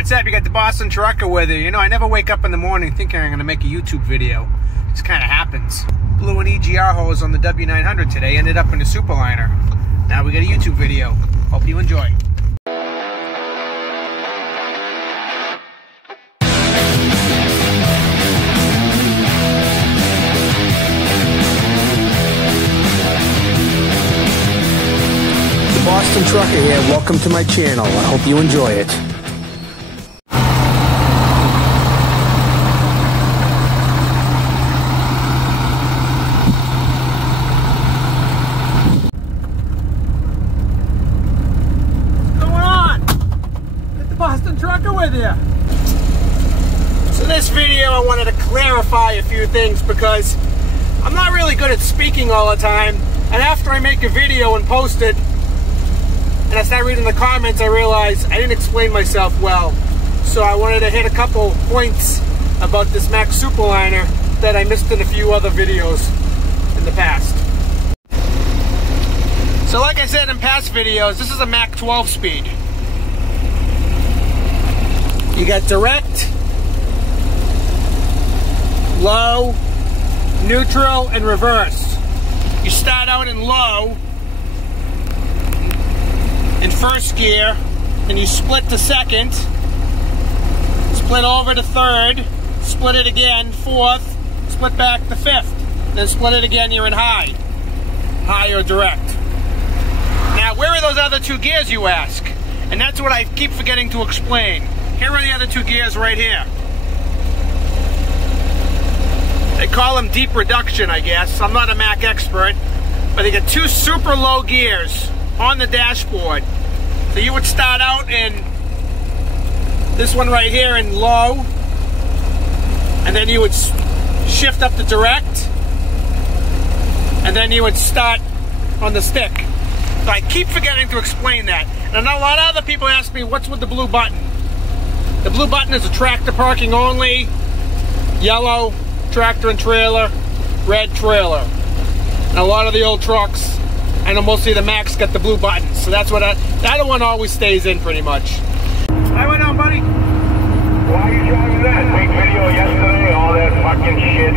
What's up? You got the Boston Trucker with you. You know, I never wake up in the morning thinking I'm going to make a YouTube video. It just kind of happens. Blew an EGR hose on the W900 today, ended up in a Superliner. Now we got a YouTube video. Hope you enjoy. Boston Trucker here. Welcome to my channel. I hope you enjoy it. What's going on? Get the Boston Trucker with you. So this video I wanted to clarify a few things because I'm not really good at speaking all the time, and after I make a video and post it and I started reading the comments, I realized I didn't explain myself well. So I wanted to hit a couple points about this Mack Superliner that I missed in a few other videos in the past. So like I said in past videos, this is a Mack 12-speed. You got direct, low, neutral, and reverse. You start out in low, in first gear, and you split to second, split over to third, split it again, fourth, split back to fifth, then split it again, you're in high or direct. Now, where are those other two gears, you ask? And that's what I keep forgetting to explain. Here are the other two gears right here. They call them deep reduction, I guess. I'm not a Mack expert, but they got two super low gears on the dashboard. So you would start out in this one right here in low, and then you would shift up to direct, and then you would start on the stick. So I keep forgetting to explain that. And I know a lot of other people ask me, what's with the blue button? The blue button is a tractor parking only, yellow tractor and trailer, red trailer. And a lot of the old trucks, I know mostly the Macks, got the blue buttons, so that's what that one always stays in pretty much. Hi, what on, buddy? Why are you driving that? Big video yesterday, all that fucking shit,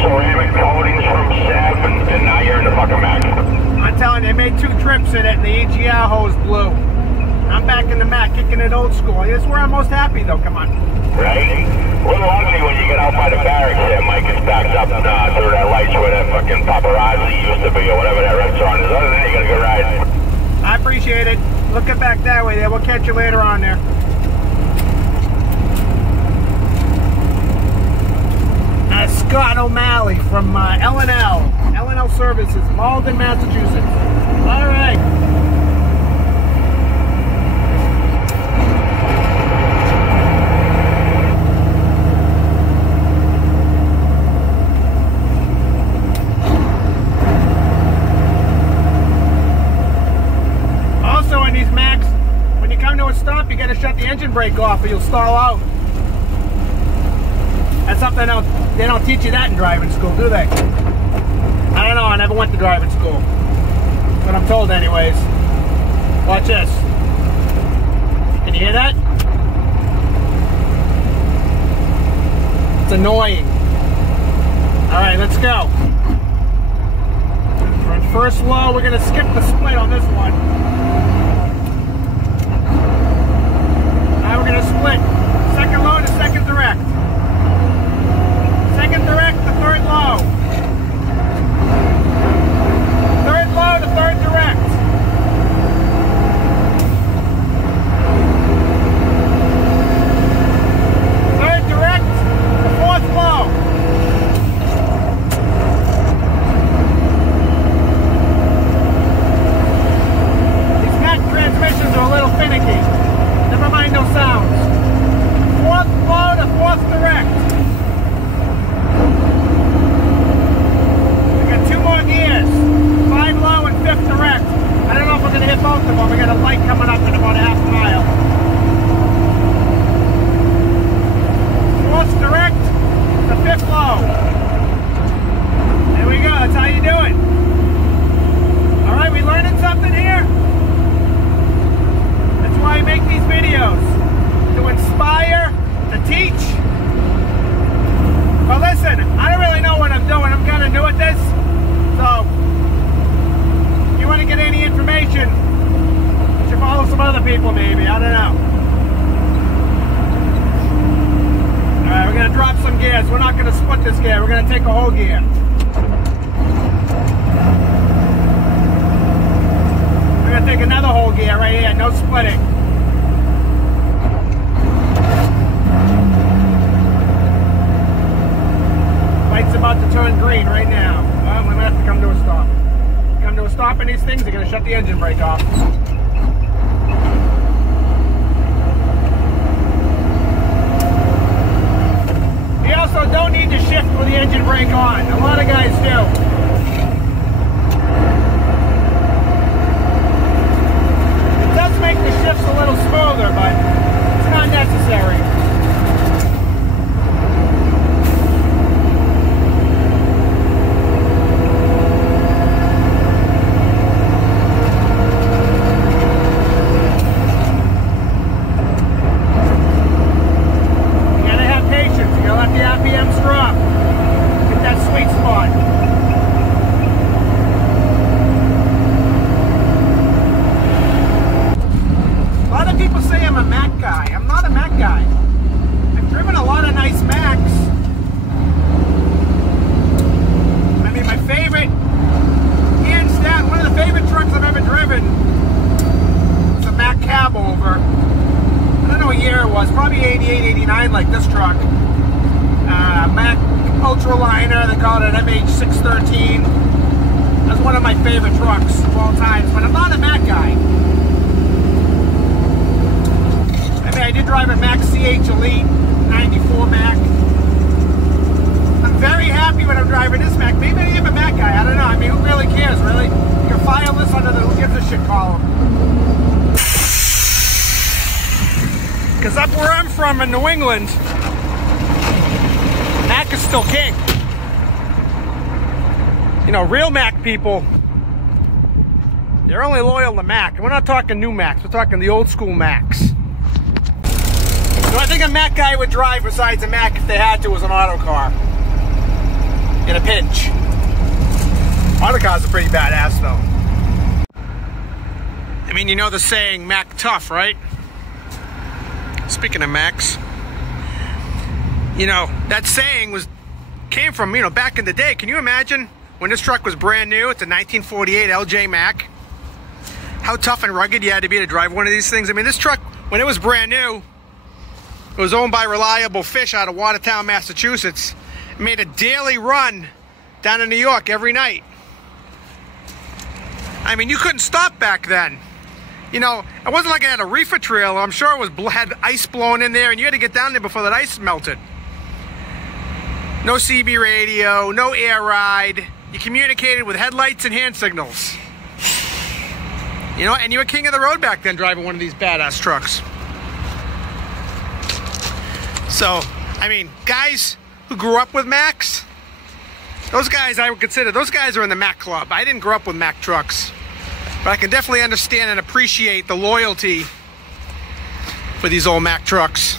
ceramic coatings from Seb, and now you're in the fucking Mack. I'm telling you, I made 2 trips in it, and the EGR hose blew. I'm back in the Mack, kicking it old school. That's where I'm most happy, though. Come on. Right? A little ugly when you get out by the barracks there, Mike. It's backed up through that lights where that fucking paparazzi used to be, or whatever that restaurant is. Other than that, you got a good ride. I appreciate it. Looking back that way there. We'll catch you later on there. Scott O'Malley from L&L Services, Malden, Massachusetts. All right. Also in these Macks, when you come to a stop, you got to shut the engine brake off or you'll stall out. That's something they don't teach you that in driving school, do they? I don't know, I never went to driving school. But I'm told anyways. Watch this. Can you hear that? It's annoying. Alright, let's go. For first low, we're gonna skip the split on this one. Now we're gonna split. Second low to second direct. Second direct to third low. Third low to third direct. Third direct to fourth low. first gear. We're gonna take a whole gear. We're gonna take another whole gear right here, no splitting. Light's about to turn green right now. Well, we might have to come to a stop. Come to a stop in these things, they're gonna shut the engine brake off. You also don't need to shift with the engine brake on. A lot of guys do. It does make the shifts a little smoother, but it's not necessary. Probably 88, 89 like this truck. Mack Superliner, they call it an MH613. That's one of my favorite trucks of all time, but I'm not a Mack guy. I mean, I did drive a Mack CH Elite 94 Mack. I'm very happy when I'm driving this Mack. Maybe I am a Mack guy, I don't know. I mean, who really cares, really? You can file this under the who gives a shit column. Because up where I'm from in New England, Mack is still king. You know, real Mack people, they're only loyal to Mack. And we're not talking new Macks, we're talking the old school Macks. So I think a Mack guy would drive besides a Mack if they had to was an auto car. In a pinch. Auto cars are pretty badass though. I mean, you know the saying, Mack tough, right? Speaking of Macks, you know, that saying came from, you know, back in the day. Can you imagine when this truck was brand new? It's a 1948 LJ Mack. How tough and rugged you had to be to drive one of these things. I mean, this truck, when it was brand new, it was owned by Reliable Fish out of Watertown, Massachusetts. It made a daily run down to New York every night. I mean, you couldn't stop back then. You know, it wasn't like it had a reefer trailer. I'm sure it had ice blowing in there, and you had to get down there before that ice melted. No CB radio, no air ride. You communicated with headlights and hand signals. You know, and you were king of the road back then driving one of these badass trucks. So, I mean, guys who grew up with Macks, those guys I would consider, those guys are in the Mack club. I didn't grow up with Mack trucks. But I can definitely understand and appreciate the loyalty for these old Mack trucks.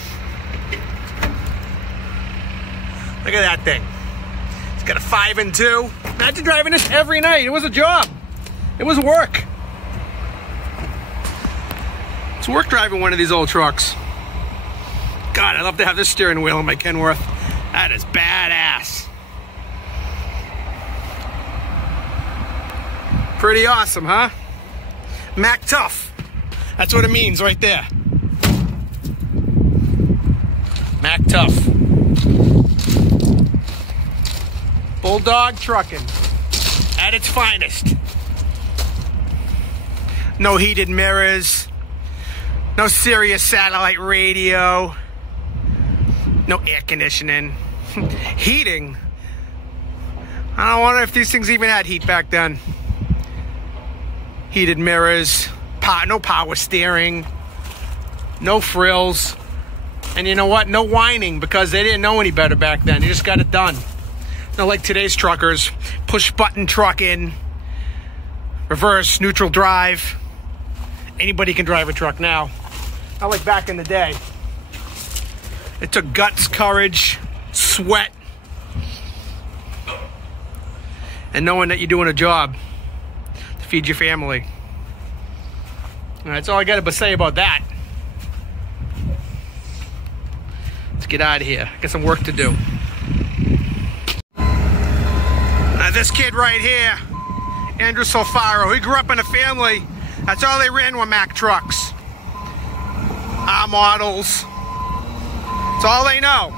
Look at that thing. It's got a 5 and 2. Imagine driving this every night. It was a job. It was work. It's work driving one of these old trucks. God, I'd love to have this steering wheel in my Kenworth. That is badass. Pretty awesome, huh? Mack tough. That's what it means right there. Mack tough. Bulldog trucking at its finest. No heated mirrors. No Sirius satellite radio. No air conditioning. Heating. I don't wonder if these things even had heat back then. Heated mirrors, no power steering, no frills, and you know what? No whining, because they didn't know any better back then. You just got it done. Not like today's truckers, push button trucking, reverse, neutral drive. Anybody can drive a truck now. Not like back in the day. It took guts, courage, sweat, and knowing that you're doing a job to feed your family. And that's all I got to say about that. Let's get out of here. Got some work to do. this kid right here, Andrew Solfaro. He grew up in a family, that's all they ran were Mack trucks. R models. That's all they know.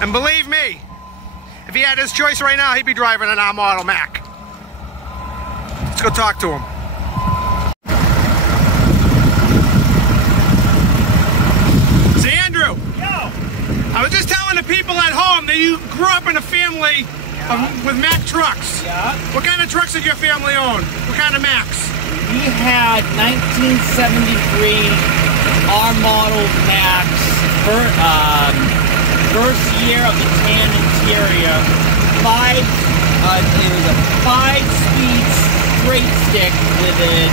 And believe me, if he had his choice right now, he'd be driving an R model Mack. Let's go talk to him. Say, Andrew. Yo. I was just telling the people at home that you grew up in a family with Mack trucks. Yeah. What kind of trucks did your family own? What kind of Macks? We had 1973 R model Macks. First year of the tan interior. It was a 5-speed straight stick with a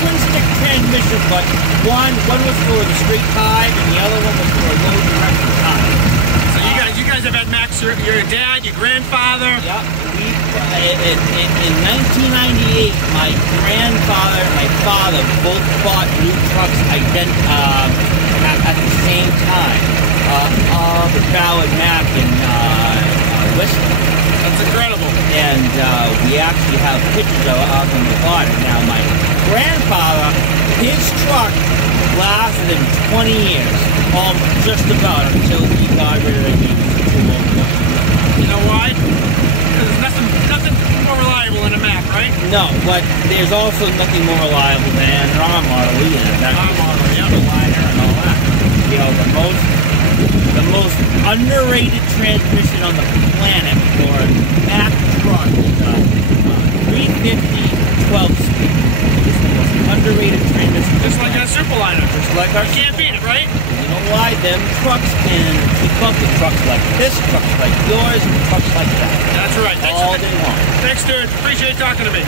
twin stick transmission, but one was for the straight drive and the other one was for a low direction drive. So you guys have had Macks, your dad, your grandfather. Yep. In 1998, my grandfather and my father both bought new trucks at the same time. The Ballard Mack in Whistler. That's incredible. And we actually have pictures of them bought it. Now, my grandfather, his truck lasted him 20 years, just about, until he got rid of it. You know why? Because there's nothing more reliable than a Mack, right? No, but there's also nothing more reliable than an R model either. That's R model, yeah. Superliner and all that. You know, the most underrated transmission on the planet for a Mack truck is a 350 12-speed. It's the most underrated transmission. Just like a Superliner. Just like our. You can't beat it, right? You know why? Them trucks can keep up with trucks like this, trucks like yours, and trucks like that. That's right. All day long. Thanks, dude. Appreciate talking to me.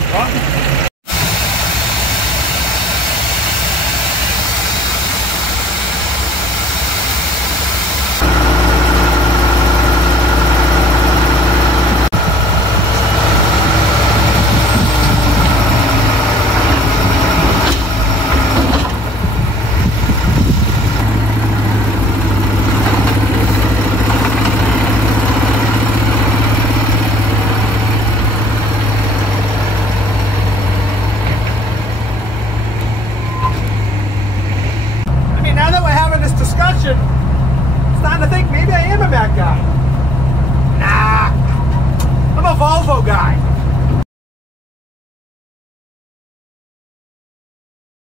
Starting to think maybe I am a Mack guy. Nah, I'm a Volvo guy.